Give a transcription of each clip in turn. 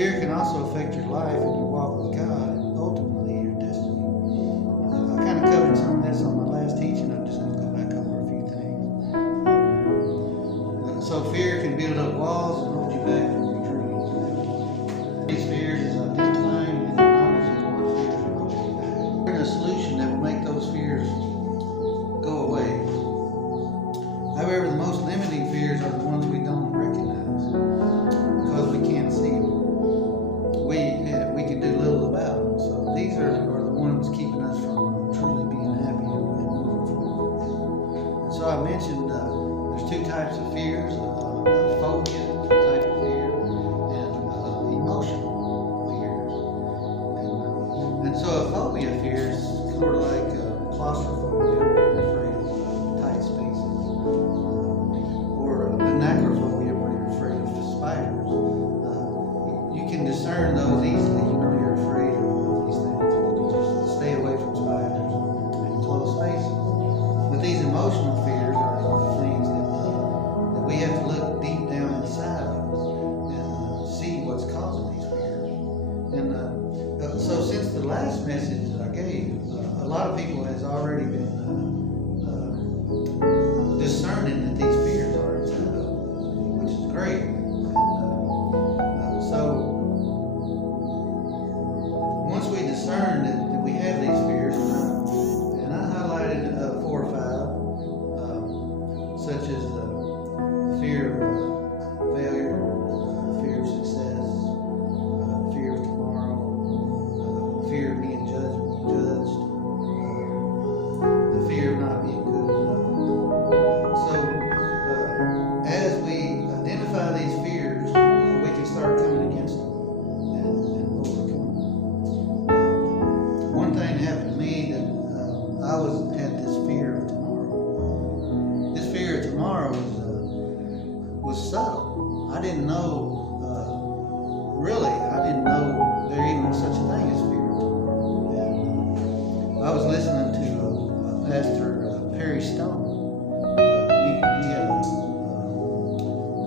Fear can also affect your life and your walk with God and ultimately your destiny. I kind of covered some of this on my last teaching. I'm just going to go back over a few things. So fear can build up walls and hold you back from your dreams. These fears is identifying and acknowledging what fears are holding you back. There's a solution that will make those fears go away. However, the most limiting fears are the ones we don't recognize because we can't see them. We can do little about them. So these are the ones keeping us from truly being happy and moving forward. And so I mentioned there's two types of fears: phobia type of fear and emotional fears. And so a phobia fear is sort of like claustrophobia, you're afraid of tight spaces, or acrophobia, where you're afraid of spiders. You can discern those easily. You know you're afraid of these things. You just stay away from spiders and close spaces. But these emotional fears are the things that we have to look deep down inside of us and see what's causing these fears. And so since the last message that I gave, a lot of people has already been discerning that these fears are inside of them, which is great. So once we discern that we have these fears, and I highlighted 4 or 5, such as fear of failure, fear of success, fear of tomorrow, fear of being judged, the fear of not being good enough. So as we identify these fears, we can start coming against them and overcome them. One thing happened to me that I had this fear of tomorrow. This fear of tomorrow was subtle. I didn't know, there even was such a thing as fear of tomorrow. And I was listening to Pastor Perry Stone. He had a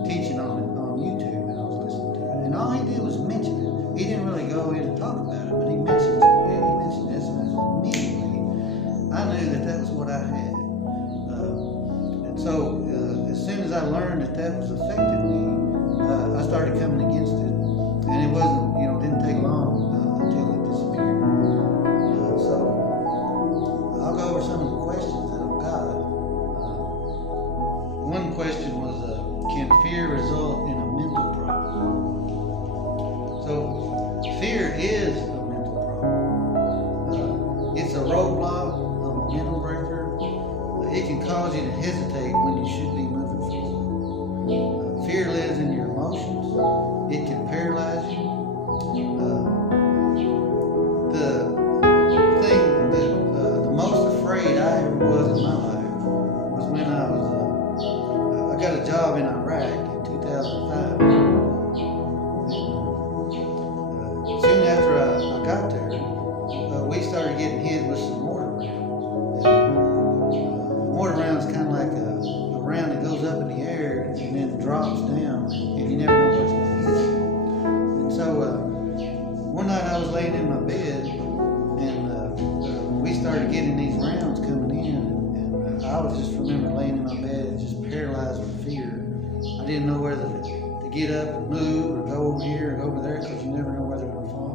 teaching on YouTube, and I was listening to it. And all he did was mention it. He didn't really go in and talk about it, but he mentioned it. He mentioned this, and immediately I knew that was what I had. And so as soon as I learned that was affecting me, I started coming against it. And it wasn't, didn't take long until it disappeared. So I'll go over some of the questions that I've got. One question was, can fear result in a mental problem? So fear is a mental problem. It's a roadblock, a momentum breaker. It can cause you to hesitate when you should be moving forward. Fear lives in your emotions. It can paralyze you. The most afraid I ever was in my life was when I got a job in Iraq in 2005. Soon after I got there, we started getting hit with some mortar rounds. Mortar rounds kind of like a round that goes up in the air and then drops down, and you never know what's going to hit you. And so one night I was laying in my bed, and we started getting these rounds coming in, and I was just remember laying in my bed just paralyzed with fear. I didn't know whether to get up and move or go over here or go over there, because you never know where they're going to fall.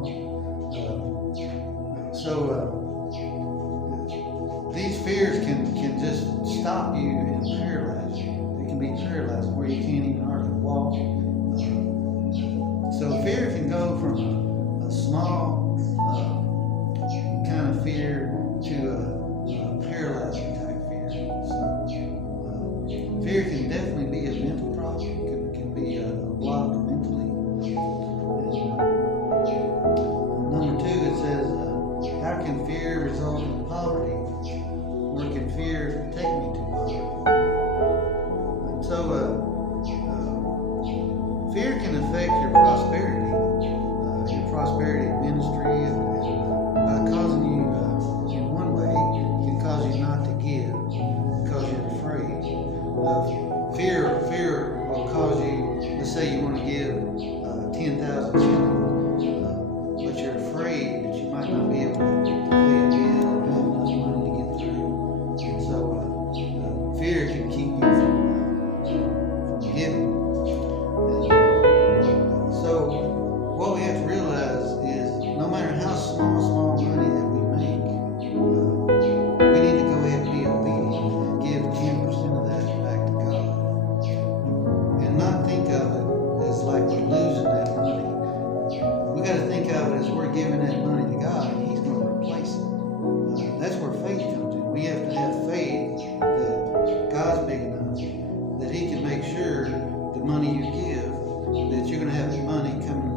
These fears can just stop you and paralyze you. They can be paralyzed where you can't even hardly walk. So fear can go from a small kind of fear to a paralyzing type fear. So fear can definitely be a mental problem. It can be a block mentally. And, number 2, it says, how can fear result in poverty? Or can fear take me to poverty? And so fear can affect your prosperity of ministry, and by causing you, in one way, it can cause you not to give because you're afraid. Fear will cause you, let's say you want to give 10,000 shillings, that you're gonna have money coming